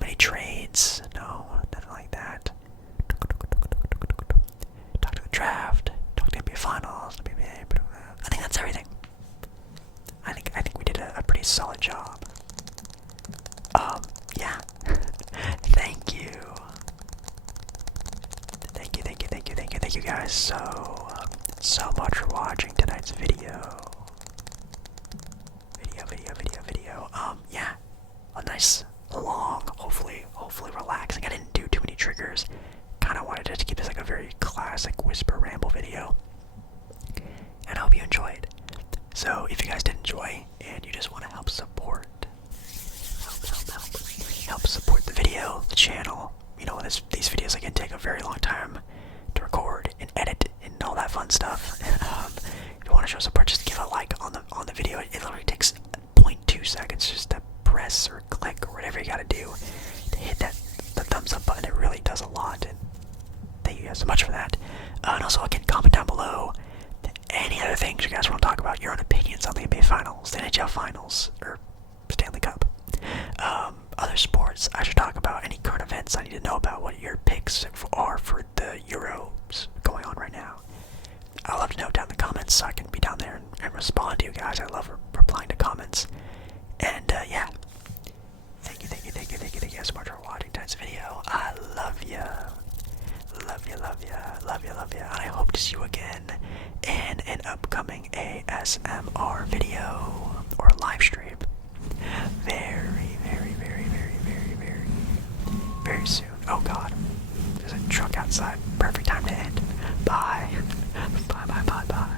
Any trades? No, nothing like that. Talk to the draft, talk to the NBA Finals, I think that's everything. I think we did a pretty solid job. Yeah. Thank you. Thank you guys so much for watching tonight's video. Yeah. A nice, long, hopefully relaxing. I didn't do too many triggers. Kinda wanted to keep this like a very classic whisper ramble video. And I hope you enjoyed. So if you guys did enjoy and you just want to help support the video, the channel, you know, these videos can take a very long time to record and edit and all that fun stuff. If you want to show support, just give a like on the video. It literally takes 0.2 seconds just to press or click or whatever you gotta do to hit the thumbs up button. It really does a lot, and thank you guys so much for that. And also, again, comment down below any other things you guys want to talk about, your own opinions on the NBA Finals, the NHL Finals, or Stanley Cup. Other sports I should talk about, any current events I need to know about, what your picks are for the Euros going on right now. I'd love to know down in the comments so I can be down there and respond to you guys. I love replying to comments. And yeah, thank you guys so much for watching tonight's video. I love ya. And I hope to see you again in an upcoming ASMR video or live stream very soon. Oh god, there's a truck outside. Perfect time to end. Bye. Bye.